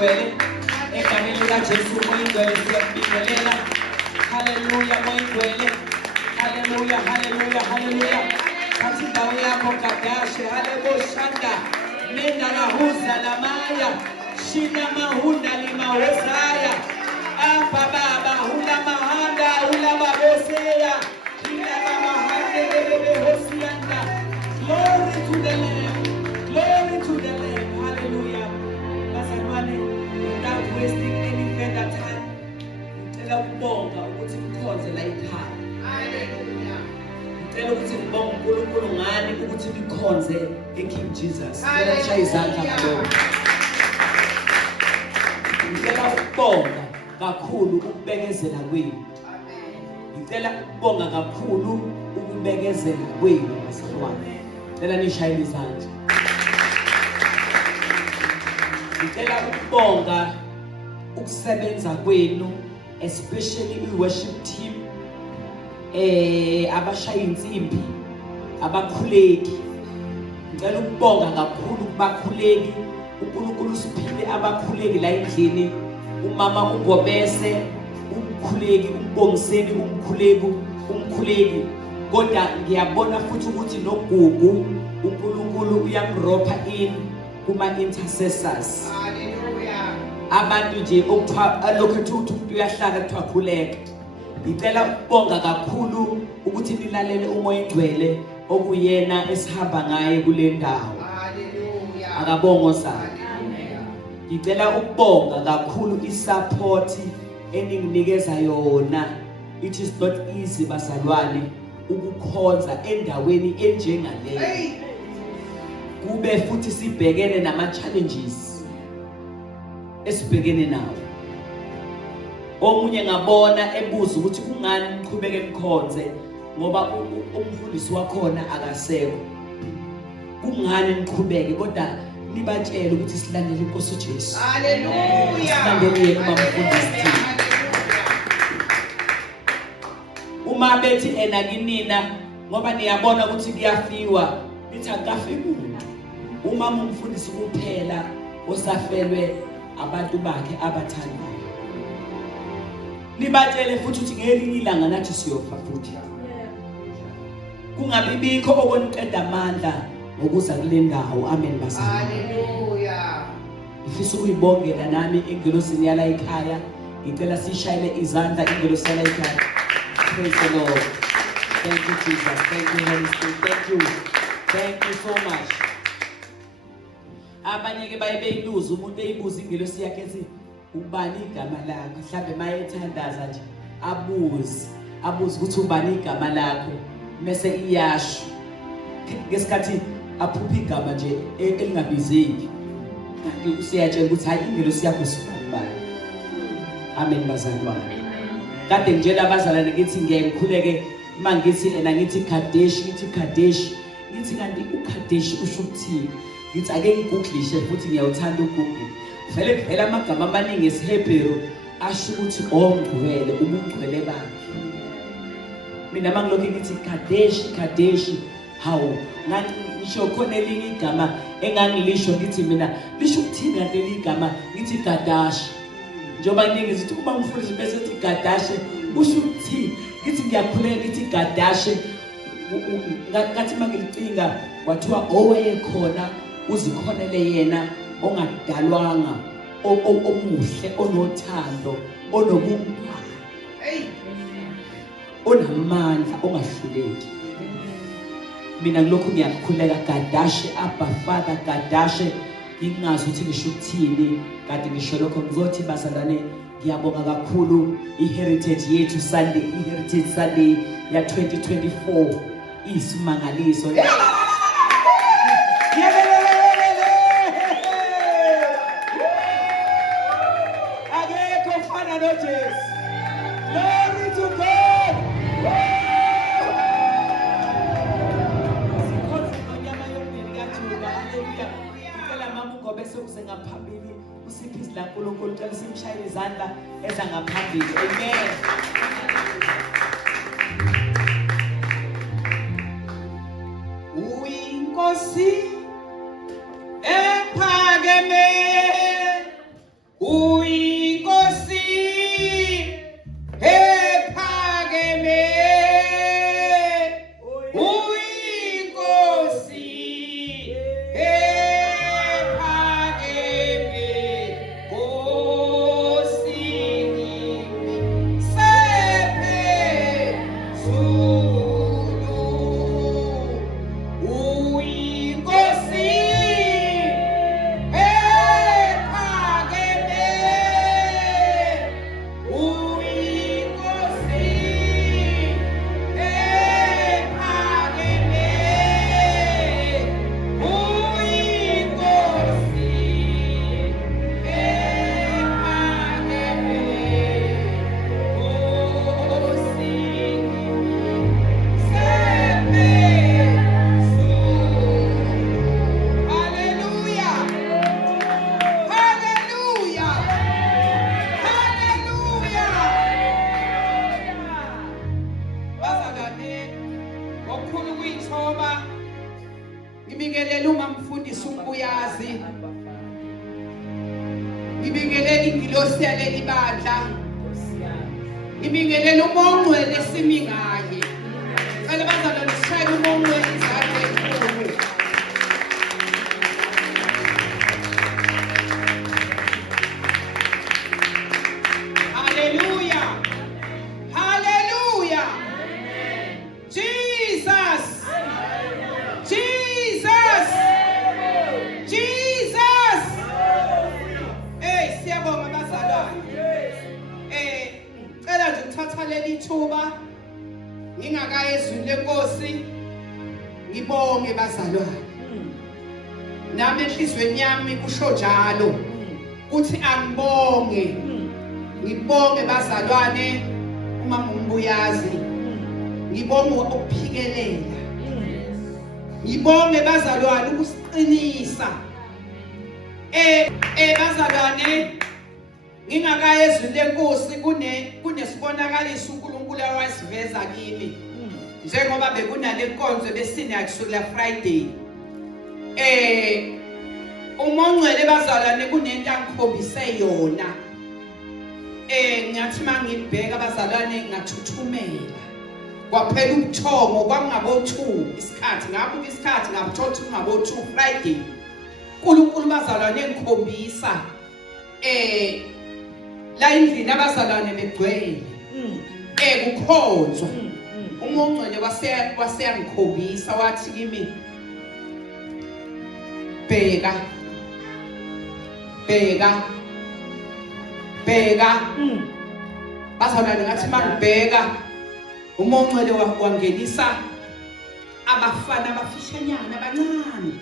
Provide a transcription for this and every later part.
oyingcwele egameni likaJesu umoya oyingcwele siyakubingelela. Haleluya moya oyingcwele. Haleluya, haleluya, haleluya. Kathi indawo yakho gadashe. Haleboshanda menda lahuza lamaya shina mahunda limawesaya apa baba hula mahanda hula baboseya hula mahande bebe hosianda. Glory to the Lamb, glory to the Lamb. Hallelujah. Bazalwane, without wasting any further time, ngicela ukubonga ukuthi nikhonze la ekhaya. Hallelujah. Ngicela ukuthi ngibonge uNkulunkulu ngani ukuthi nikhonze eKing Jesus. Ngicela izandla ngalo. Ngicela ukubonga kakhulu ukubekezela kwenu. Ngicela ukubonga kakhulu ukubekezela kwenu bazalwane. Ngicela nishayele izandla. Ngicela ukubonga ukusebenza kwenu, especially i-worship team, abashaya insimbi, abakhuleki. Ngicela ukubonga kakhulu kubakhuleki. uNkulunkulu usiphile abakhuleki la endlini. Umama uNgobese, umkhuleki, uMbongiseni umkhuleki. Kodwa ngiyabona futhi ukuthi noGugu uNkulunkulu uyamropha in kuma-intercessors. Hallelujah. Abantu nje okuthiwa lokho umuntu uyahlala kuthiwa khuleka. Ngicela ukubonga kakhulu ukuthi nilalele umoya oyingcwele okuyena esihamba ngaye kule ndawo. Hallelujah. Akabongo sana. Ngicela ukubonga kakhulu isupport eninginikeza yona. It is not easy bazalwane ukukhonza endaweni enjengaleyo. Kube futhi sibhekene nama challenges esibhekene nawo. Omunye ngabona ebuza ukuthi kungani niqhubeke nikhonze ngoba umfundisi wakhona akasekho. Kungani niqhubeke kodwa nibatshele ukuthi silandele inkosi uJesu. Haleluya. Silandele yena umfundisi. Uma bethi kinina ngoba niyabona ukuthi kuyafiwa nithi akafi umuntu. Umama umfundisi kuphela osafelwe abantu bakhe abathandayo. Nibatshele futhi ukuthi ngelinye ilanga nathi siyofa futhi. Kungabibikho okoniqeda amandla ngokuza kule ndawo. Amen bazalwane. Haleluya. Ngifisa ukuyibongela nami ingelosini yala ekhaya. Ngicela sishayele izandla ingelosi yala ekhaya. Praise the Lord. Thank you, Jesus. Thank you, Holy Spirit. Thank you. Thank you so much. Abanye ke baye beyibuza umuntu eyibuza ingelosi yakhe ethi ubani igama lakho. Mhlambe mayethandaza nje abuze ukuthi ubani igama lakho mase iyasho. Ngesikhathi aphupha igama nje elingabizeki. Kanti usiyatshela ukuthi hayi ingelosi yakho sibani. Amen bazalwane. Kade ngitshela abazalwane ngithi ngiyakhuleke mangithi ngithi Kadesh ngithi kanti uKadesh usho ukuthini. Ngithi ake ngiguglishe futhi ngiyawuthanda ukugugula. Vele amagama amaningi esiHebheru asho ukuthi ongcwele ubungcwele bakhe. Mina mangilokho ngithi Kadesh hawu ngisho khona elinye igama engangilisho ngithi mina lisho ukuthini kanti igama ngithi Gadashi. Njoba ngithi uma umfundisi bese ethi Gadashe usho ukuthini. Ngithi ngiyakhuleka ngithi Gadashe ngathi mangilicinga wathiwa owayekhona uzikhonele yena ongadalwanga omuhle onothando onobungani onamandla ongahluleki. Mina ngilokhu ngiyakhuleka Gadashe Abba Father Gadashe ngingazi ukuthi ngisho ukuthini kanti ngisho lokho ngizothi bazalwane ngiyabonga kakhulu iHeritage yethu Sunday iHeritage Sunday ya 2024 isimangaliso. Akekho fana noJesu. Glory to God. Ngobese kusengaphambili usiphizi laNkulunkulu ucela simshayele izandla ezangaphambili. Amen. Uyinkosi ephakeme uyinkosi ephakeme uyinkosi ephakeme Nkosini sephezulu uyinkosi ephakeme uyinkosi ephakeme uyinkosi Hallelujah! Hallelujah! Hallelujah! Bazalwane, ngokukhulu kuyithoba ngibingelela uma mfundisi uMbuyazi, ngibingelela ingilosi yaleli bandla, ngibingelela uMongcwele simi ngaye. Cela bazalwane sishayele uMongcwele izandla ezinkulu. Hallelujah! Hallelujah! Jesus! Jesus! Jesus! Siyabonga bazalwane. Cela nje uthatha leli thuba ngingakayezwi lenkosi ngibonge bazalwane. Nami enhlizweni yami kusho njalo kuthi angibonge. Ngibonge bazalwane uma Mbuyazi. Ngibonge ukuphikelela. Ngibonge bazalwane ukusiqinisa. Bazalwane ngingakayezwi lenkosi kunesibonakaliso uNkulunkulu awasiveza kimi. Njengoba bekunale nkonzo besina kusukela Friday. uMongcwele bazalwane kunento angikhombise yona. Ngiyathi mangibheka bazalwane ngathuthumela. Kwaphela ubuthongo kwangabo 2 isikhathi ngabuka isikhathi ngabuthola ngabo 2 Friday. uNkulunkulu bazalwane engikhombisa la endlini abazalwane begcwele. Kukhonzwa. uMongcwele waseyangikhombisa wathi kimi bheka bazalwane ngathi mangibheka uMongcwele wangenisa abafana abafishanyana abancane.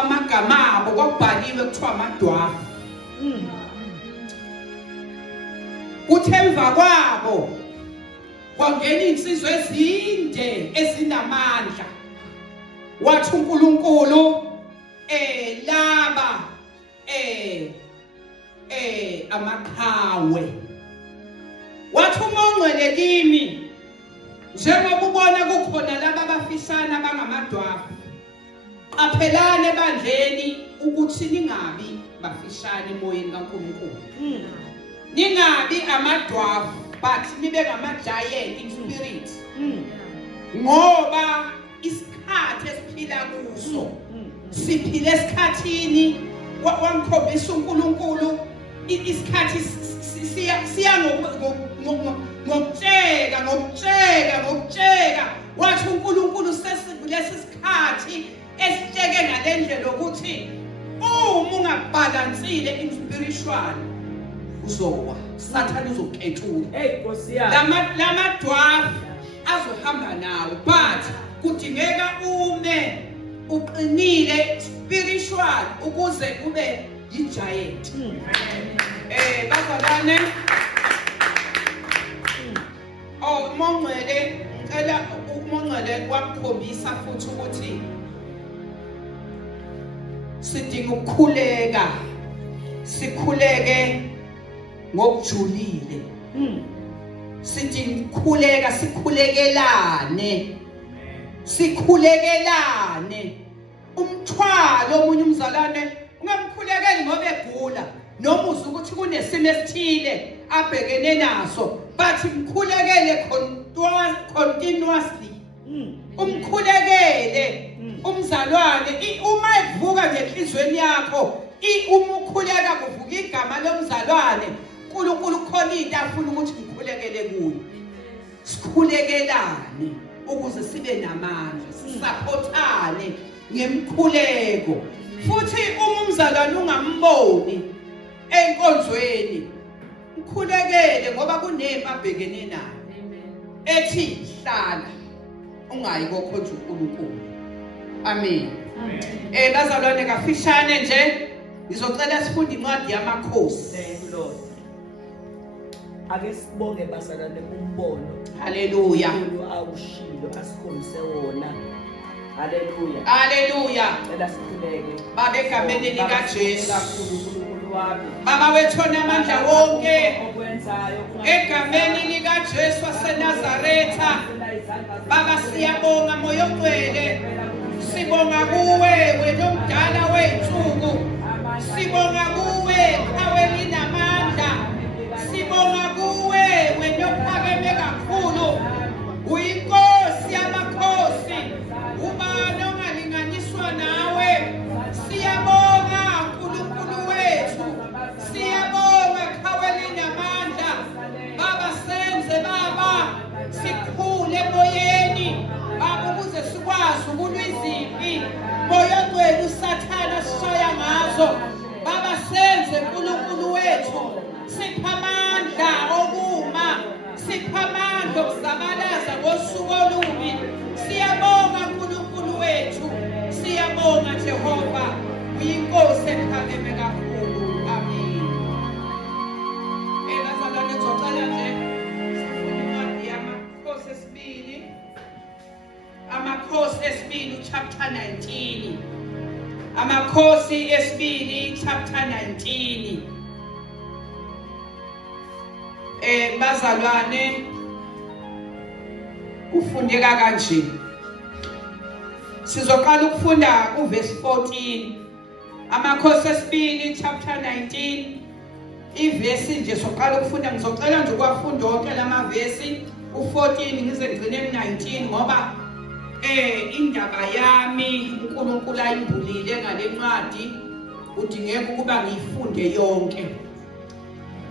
Amagama abo kwakubhaliwe kuthiwa amadwafu. Kuthe emva kwabo kwangena insizwe ezinde ezinamandla. Wathi uNkulunkulu laba amaqhawe. Wathi uMongcwele kimi njengoba ubona kukhona laba abafishana abangamadwafu, qaphelani ebandleni ukuthi ningabi bafishane emoyeni kaNkulunkulu. Ningabi amadwafu but nibe ngama-giant in spirit. Ngoba isikhathi esiphila kuso siphile esikhathini wangikhombisa uNkulunkulu isikhathi siya ngokutsheka. Wathi uNkulunkulu sekulesi sikhathi esitsheke ngalendlela ukuthi uma ungabalansile in spiritual uzowa, Sathane uzoketshula. Nkosi yami. Lamadwafu azohamba nawe but kudingeka ume uqinile spiritual ukuze ube yi-giant. Bazalwane uMongcwele ngicela uMongcwele wakukhombisa futhi ukuthi sidinga ukukhuleka, sikhuleke ngokujulile. Sidinga ukukhuleka, sikhulekelane. Umthwalo omunye umzalwane ungamkhulekeli ngoba egula. ukuthi kunesimo esithile abhekene naso bathi mkhulekele continuously umkhulekele umzalwane uma evuka nje enhlizweni yakho uma ukhuleka kuvuka igama lomzalwane uNkulunkulu khona into afuna ukuthi ngikhulekele kuyo sikhulekelane ukuze sibe namandla sisaphothane ngemkhuleko futhi uma umzalwane ungamboni enkonzweni mkhulekele ngoba kunempa abhekene nayo ethi hlala ungayi kokhonza uNkulunkulu amen bazalwane kafishane nje ngizocela sifunde incwadi yamakhosi ake sibonge bazalwane umbono haleluya awushilo asikhombise wona haleluya haleluya cela sikhuleke baba egameni lika Jesu uNkulunkulu wami baba wethona amandla wonke okwenzayo egameni lika Jesu waseNazaretha baba siyabonga moya ogcwele sibonga kuwe wena omdala wethuku sibonga kuwe qawe linamandla sibonga kuwe wena ophakeme kakhulu uyinkosi yamakhosi ubani ongalinganiswa nawe siyabonga uNkulunkulu wethu siyabonga qawe linamandla baba senze baba sikhule emoyeni baba ukuze sikwazi ukulwa izimpi moya ogcwele usathana sishaya ngazo baba senze uNkulunkulu wethu sipha amandla okuma sipha amandla okuzabalaza ngosuku olubi siyabonga uNkulunkulu wethu siyabonga Jehova uyinkosi ephakeme kakhulu amen bazalwane ngizocela nje sifune incwadi yamakhosi esibili amakhosi esibili chapter 19 amakhosi esibili chapter 19 bazalwane kufundeka kanje sizoqala ukufunda uverse 14 amakhosi esibili chapter 19 ivesi nje soqala ukufunda ngizocela nje ukwafunda wonke lamavesi u14 ngize ngigcine ku19 ngoba indaba yami uNkulunkulu ayimbulile ngalencwadi udingeka ukuba ngiyifunde yonke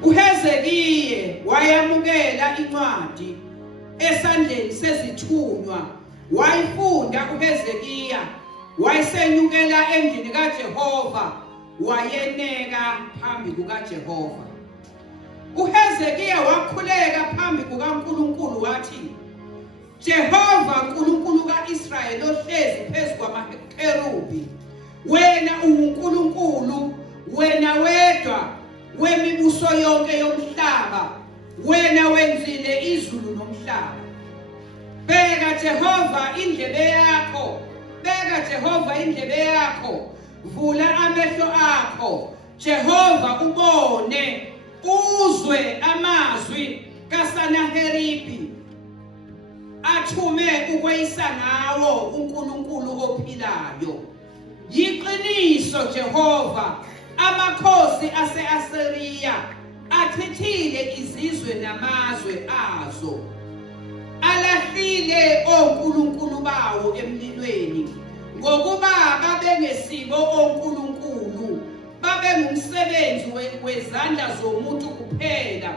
uHezekiya wayamukela incwadi esandleni sezithunywa wayifunda uHezekiya wayisenyukela endlini kaJehova wayeneka phambi kukaJehova uHezekiya wakhuleka phambi kukaNkulunkulu wathi Jehova uNkulunkulu kaIsrayeli ohlezi phezu kwamakerubi wena uNkulunkulu wena wedwa wemibuso yonke yomhlaba wena wenzile izulu nomhlaba bheka Jehova indlebe yakho bheka Jehova indlebe yakho vula amehlo akho Jehova ubone uzwe amazwi kaSanaheribi athume ukweyisa ngawo uNkulunkulu ophilayo yiqiniso Jehova amakhosi ase-Asiriya achithile izizwe namazwe azo alahlile onkulunkulu bawo emlilweni ngokuba babengesibo onkulunkulu babengumsebenzi wezandla zomuntu kuphela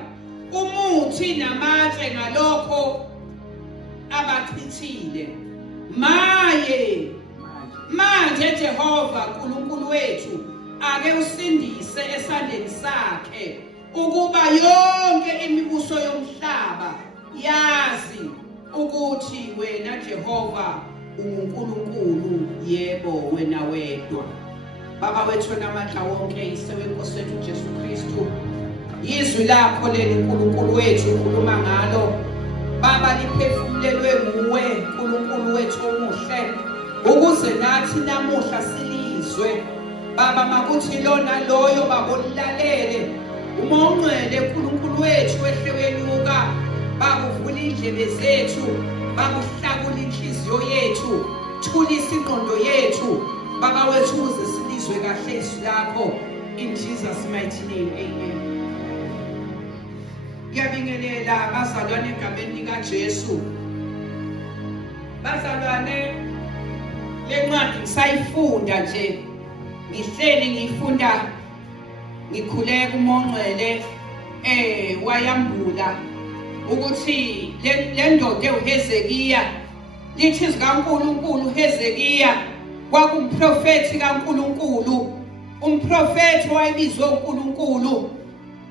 umuthi namatshe ngalokho abachithile manje Jehova uNkulunkulu wethu ake usindise esandleni sakhe ukuba yonke imibuso yomhlaba yazi ukuthi wena Jehova uNkulunkulu yebo wena wedwa baba wethu namandla wonke isewe inkosi yethu Jesu Kristu izwi lakho leli uNkulunkulu wethu ukhuluma ngalo baba liphefumulelwe nguwe uNkulunkulu wethu omuhle ukuze nathi namuhla silizwe baba makuthi lona loyo babolilalele umongcwele uNkulunkulu wethu ehlewenyuka babuvula indlebe zethu babuhlakula inhliziyo yethu thulisa ingqondo yethu baba wethu uze silizwe kahle izwi lakho In Jesus' mighty name, amen. Ngiyabingelela bazalwane egameni likaJesu. Bazalwane, le ncwadi ngisayifunda nje. Ngihleli ngifunda ngikhuleka kuMongcwele wayambula ukuthi le ndoda eHezekiya lithi zikaNkulunkulu uHezekiya kwakumprofethi kaNkulunkulu, umprofethi wayebizwe uNkulunkulu.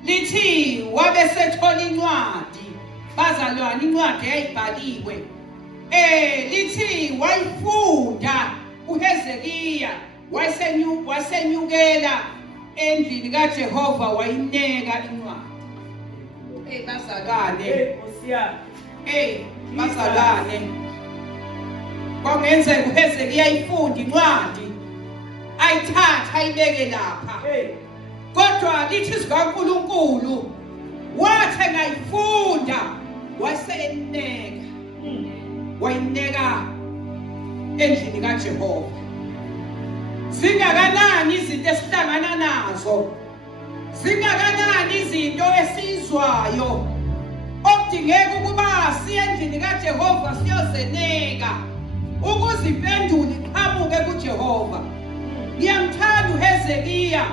Lithi wabe sethola incwadi, bazalwane, incwadi eyayibhaliwe. Lithi wayifunda uHezekiya wasenyukela endlini kaJehova wayineka incwadi. Bazalwane, bazalwane, kwangenzeka uHezekiya ayifunda incwadi ayithatha ayibeke lapha. Kodwa lithi zikaNkulunkulu wathi ngayifunda waseneka, wayineka endlini kaJehova. Zingakanani izinto esihlangana nazo, zingakanani izinto esizwayo okudingeka ukuba siye endlini kaJehova siyozeneka ukuze impendulo iqhamuke kuJehova. Ngiyamthanda uHezekiya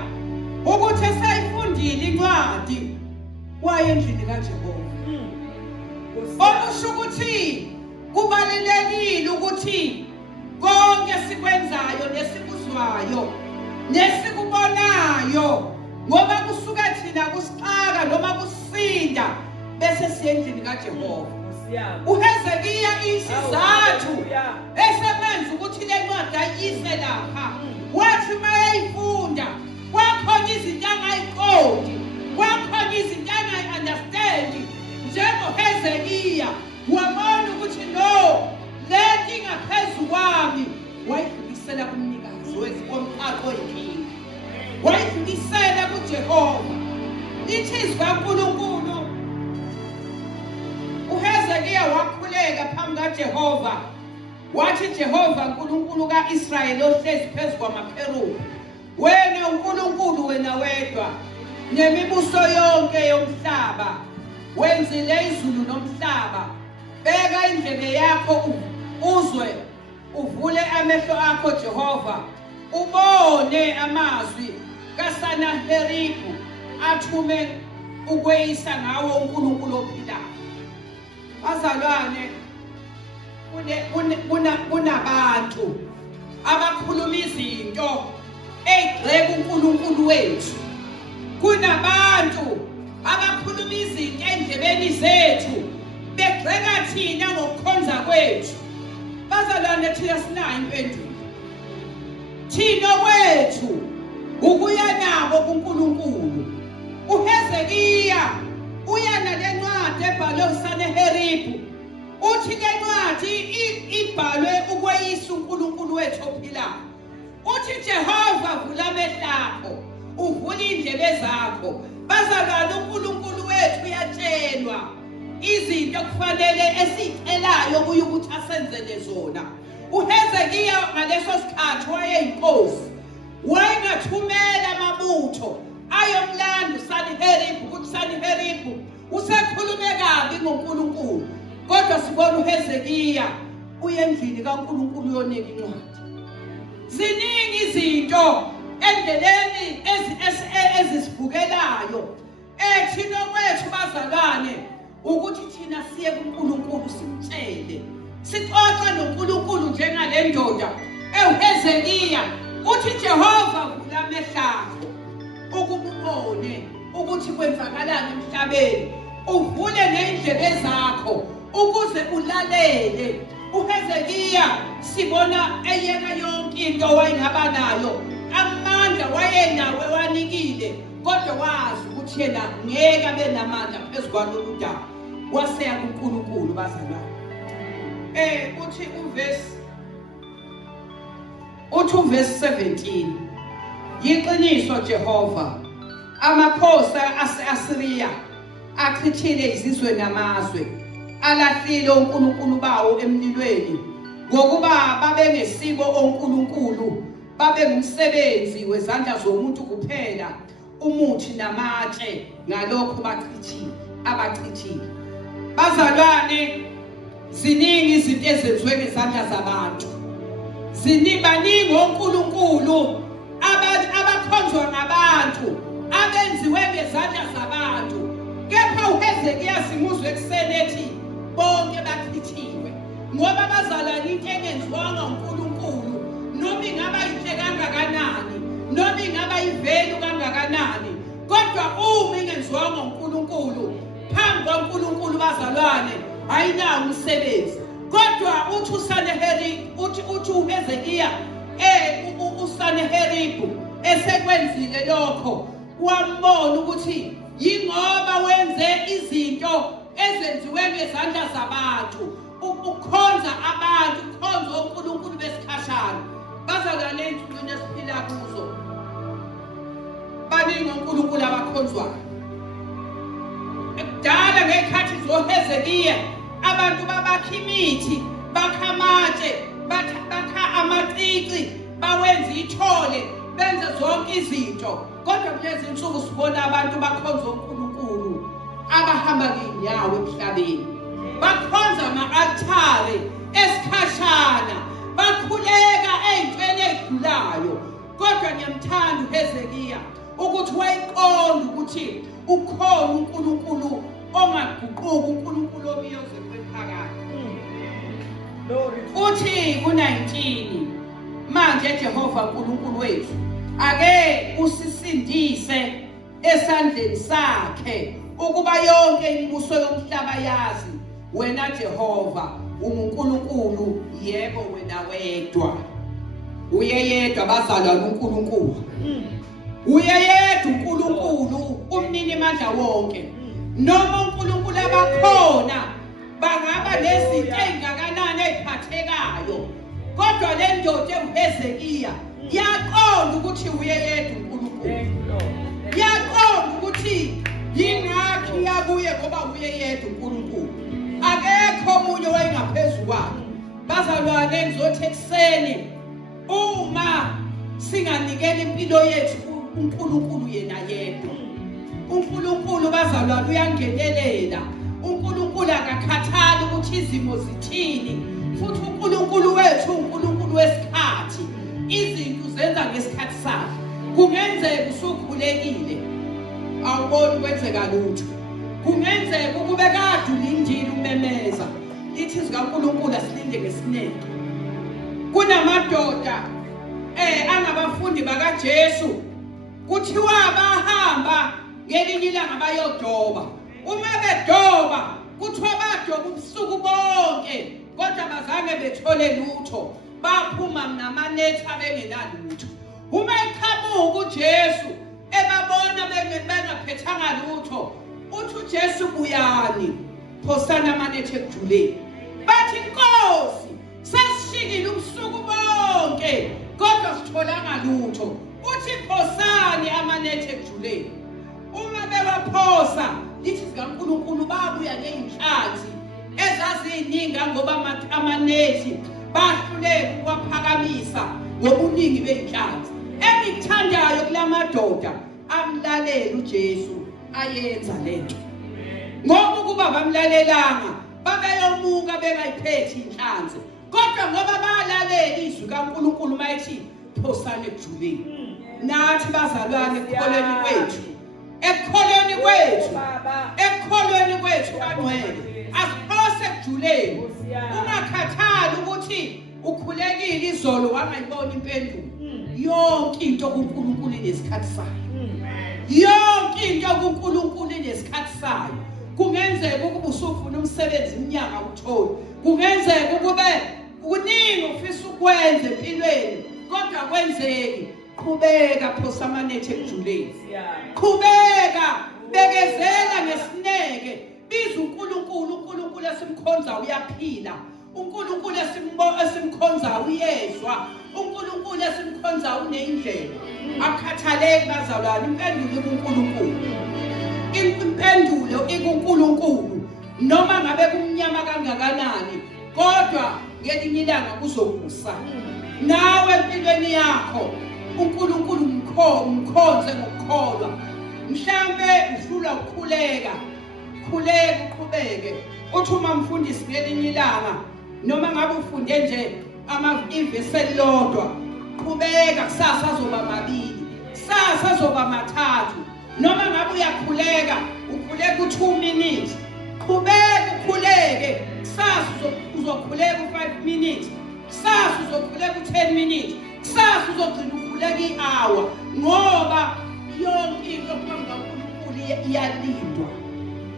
ukuthi esayifundile incwadi waye endlini kaJehova. Okusho ukuthi kubalulekile ukuthi konke sikwenzayo nesikuzwayo nesikubonayo ngoba kusuka thina kusixaka noma kusinda bese siye endlini kaJehova. uHezekiya isizathu esebenza ukuthi le ncwadi ayise lapha, wathi mayayifunda kwakhona izinto angayiqondi, kwakhona izinto angayi-understandi. NjengoHezekiya wabona ukuthi no, leti ngaphezu kwami, wayidlulisela kumnikazi womqaqo oyinkinga, wayidlulisela kuJehova. Lithi izwi kaNkulunkulu uHezekiya wakhuleka phambi kaJehova, wathi Jehova Nkulunkulu ka-Israyeli ohlezi phezu kwamakherubhi, wena uNkulunkulu wena wedwa nemibuso yonke yomhlaba, wenzile izulu nomhlaba. Beka indlebe yakho uzwe, uvule amehlo akho Jehova, ubone amazwi kaSanaheribhu athume ukweyisa ngawo uNkulunkulu ophilayo. Bazalwane, kunabantu abakhuluma izinto ezigxeka uNkulunkulu wethu. Kunabantu abakhuluma izinto endlebeni zethu begxeka thina ngokukhonza kwethu. Bazalwane, thina sinayo impendulo. Thina kwethu ukuya nabo kuNkulunkulu. uHezekiya uya nale ncwadi ebhalwe uSanaheribhu. Uthi le ncwadi ibhalwe ukweyisa uNkulunkulu wethu ophilayo. Uthi Jehova vula amehlo akho, uvule indlebe zakho. Bazalwane, uNkulunkulu wethu uyatshelwa izinto kufanele esicelayo kuye ukuthi asenzele zona. uHezekiya ngaleso sikhathi wayeyinkosi, wayengathumela amabutho ayomlanda uSanaheribhu ukuthi uSanaheribhu usekhulume kabi ngoNkulunkulu. Kodwa sibona uHezekiya uye endlini kaNkulunkulu uyoneka incwadi. Ziningi izinto endleleni ezisivukelayo. Thina kwethu bazalwane ukuthi thina siye kuNkulunkulu simtshele, sixoxe noNkulunkulu njengale ndoda uHezekiya. Uthi Jehova vula amehlo akho ukubone ukuthi kwenzakalani emhlabeni, uvule neindlebe zakho ukuze ulalele. uHezekiya sibona eyeka yonke into wayengaba nayo, amandla wayenawe wanikile, kodwa wazi ukuthi yena ngeke abe namandla phezu kwalolu daba. Waseya kuNkulunkulu bazalwane. Uthi uvesi 17, yiqiniso Jehova, amakhosi ase-Asiriya achithile izizwe namazwe, alahlile onkulunkulu bawo emlilweni, ngokuba babengesiko onkulunkulu, babengumsebenzi wezandla zomuntu kuphela. umuthi namatshe ngalokho abachithile. Bazalwane, ziningi izinto ezenziwe ngezandla zabantu. Baningi onkulunkulu abakhonzwa ngabantu, abenziwe ngezandla zabantu. Kepha uHezekiya simuzwe ekuseni ethi bonke bachithiwe. Ngoba bazalwane, into engenziwanga uNkulunkulu, noma ingaba inhle kangakanani, noma ingaba ivelu kangakanani, kodwa uma ingenziwanga uNkulunkulu, phambi kwaNkulunkulu bazalwane, ayinawo umsebenzi. Kodwa uthi uthi uHezekiya uSaneheribhu esekwenzile lokho, wambona ukuthi yingoba wenze izinto ezenziwe ngezandla zabantu, ukukhonza abantu, ukukhonza uNkulunkulu besikhashana. Bazalwane, ey'nsukwini esiphila kuzo, baningi onkulunkulu abakhonzwayo. Ekudala ngey'khathi zoHezekiya, abantu babakha imithi, bakha amatshe, bakha amacici, bawenza ithole, benze zonke izinto. Kodwa kulezi insuku sibona abantu bakhonza uNkulunkulu abahamba ngey'nyawo emhlabeni, bakhonza ama-althare esikhashana, bakhuleka ey'ntweni ey'dlulayo. Kodwa ngiyamthanda uHezekiya ukuthi wayiqonda ukuthi ukhona uNkulunkulu ongaguquki, uNkulunkulu omiyoze kwephakade. Uthi ku-19, manje Jehova uNkulunkulu wethu ake usisindise esandleni sakhe, ukuba yonke imibuso yomhlaba yazi wena Jehova uNkulunkulu, yebo wena wedwa. Uye yedwa bazalwane uNkulunkulu. Uye yedwa uNkulunkulu, umnini mandla wonke. Noma uNkulunkulu abakhona bangaba nezinto ezingakanani eziphathekayo, kodwa le ndoda uHezekiya yaqonda ukuthi uye yedwa uNkulunkulu. Yaqonda ukuthi yingakho yakuye ngoba uye yedwa uNkulunkulu, akekho omunye wayengaphezulu kwakhe. Bazalwane, ngizothi ekuseni uma singanikela impilo yethu uNkulunkulu yena yedwa. uNkulunkulu bazalwane uyangenelela. uNkulunkulu akakhathali ukuthi izimo zithini, futhi uNkulunkulu wethu uNkulunkulu wesikhathi. Izinto zenza ngesikhathi sakhe. Kungenzeka usukhulekile awuboni kwenzeka lutho, kungenzeka ukube kade ulindile umemeza, lithi zikaNkulunkulu asilinde ngesineke. Kunamadoda angabafundi bakaJesu, kuthiwa bahamba ngelinye ilanga bayodoba. Uma bedoba kuthiwa badoba ubusuku bonke, kodwa bazange bethole lutho, baphuma namanethi abengenalutho. Uma eqhamuka uJesu ebabona bengaphethanga lutho, uthi uJesu buyani, phosana amanethi ekujuleni. Bathi Nkosi, sasishikile ubusuku bonke kodwa sitholanga lutho. Uthi phosani amanethi ekujuleni. Uma bewaphosa, lithi zikaNkulunkulu babuya ney'nhlanzi ezaziningi ngoba amanethi bahluleka ukwaphakamisa ngobuningi bey'nhlanzi. Engikuthandayo kula madoda amlalela uJesu ayenza lento, ngoba ukuba bamlalelanga babeyomuka bengayiphethi inhlanzi, kodwa ngoba balalela izwi kaNkulunkulu mayithi phosana ekujuleni. Nathi bazalwane, ekukholweni kwethu kangcwele asiphose ekujuleni. Ungakhathali ukuthi ukhulekile izolo wangayibona impendulo. Yonke into kuNkulunkulu inesikhathi sayo. Yonke into kuNkulunkulu inesikhathi sayo. Kungenzeka ukuba usufuna umsebenzi iminyaka uthole, kungenzeka ukube kuningi ufisa ukwenza empilweni kodwa kwenzeki. Qhubeka, phosa amanethi ekujuleni. Qhubeka, bekezela ngesineke. Biza uNkulunkulu. uNkulunkulu esimkhonza uyaphila. uNkulunkulu esimkhonza uyezwa. uNkulunkulu esimkhonza uneyindlela. Akukhathaleki bazalwane, impendulo kuNkulunkulu. Impendulo ikuNkulunkulu. Noma ngabe kumnyama kangakanani, kodwa ngelinye ilanga kuzokusa. Nawe empilweni yakho uNkulunkulu umkhonze ngokukholwa. Mhlambe uhlula ukukhuleka uqhubeke. Uthi uma mfundisi ngelinye ilanga noma ngabe ufunde nje ivesi elilodwa, qhubeka, kusasa azoba mabili, kusasa azoba mathathu. Noma ngabe uyakhuleka u2 minutes, qhubeka ukhuleke, kusasa uzokhuleka u5 minutes, kusasa uzokhuleka u10 minutes, kusasa uzogcina ukhuleka i-hour, ngoba yonke into phambi kaNkulunkulu iyalindwa.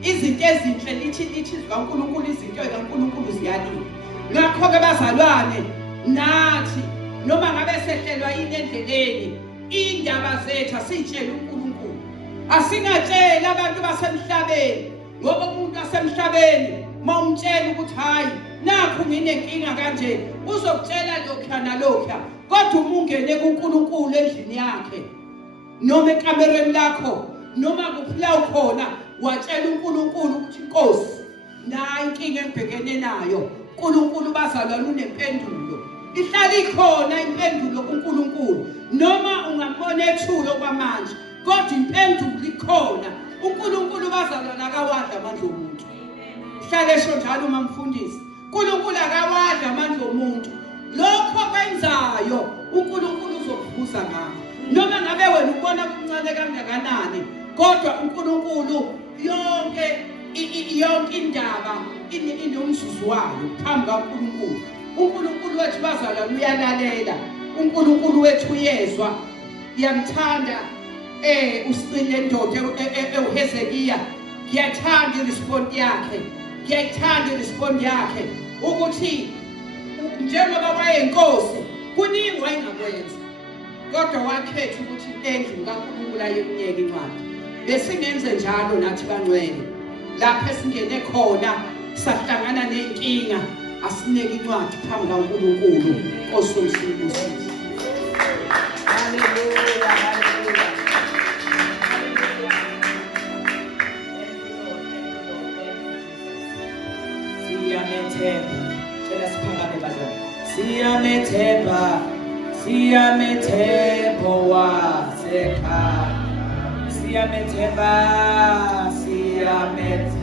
Izinto ezinhle lithi zikaNkulunkulu, izinto zikaNkulunkulu ziyalindwa. Ngakho-ke bazalwane, nathi noma ngabe sehlelwa yini endleleni, indaba zethu asitshele uNkulunkulu. Asingatsheli abantu basemhlabeni, ngoba umuntu wasemhlabeni mawumtshela ukuthi hayi nakho nginenkinga kanje, uzokutshela lokho nalokho. Kodwa uma ungene kuNkulunkulu endlini yakhe, noma ekamereni lakho, noma kuphi la ukhona, watshela uNkulunkulu ukuthi Nkosi, nayi inkinga engibhekene nayo. uNkulunkulu bazalwane unempendulo. Ihlala ikhona impendulo kuNkulunkulu. Noma ungambona ethulo kwamanje, kodwa impendulo ikhona. uNkulunkulu bazalwane akawadla amandla omuntu. Ihlale esho njalo uma mfundisi. uNkulunkulu akawadla amandla omuntu. Lokho kwenzayo uNkulunkulu uzokuvuza ngakho. Noma ngabe wena ubona kuncane kangakanani, kodwa uNkulunkulu yonke indaba inomzuzu wayo phambi kaNkulunkulu. uNkulunkulu wethu bazalwane uyalalela. uNkulunkulu wethu uyezwa. Ngiyamthanda usicile ndoda uHezekiya. Ngiyathanda iresponse yakhe. Ngiyayithanda iresponse yakhe ukuthi njengoba wayeyinkosi kuningi wayengakwenza, kodwa wakhetha ukuthi endlini kaNkulunkulu ayemnyeke incwadi. Besingenze njalo nathi bangcwele. Lapho esingene khona sahlangana nenkinga, asineke incwadi phambi kaNkulunkulu. Nkosi yomsibusiso. Hallelujah, hallelujah. Siyamethemba. Cela siphakame bazalwane. Siyamethemba wasekhaya. Siyamethemba. Siyamethemba.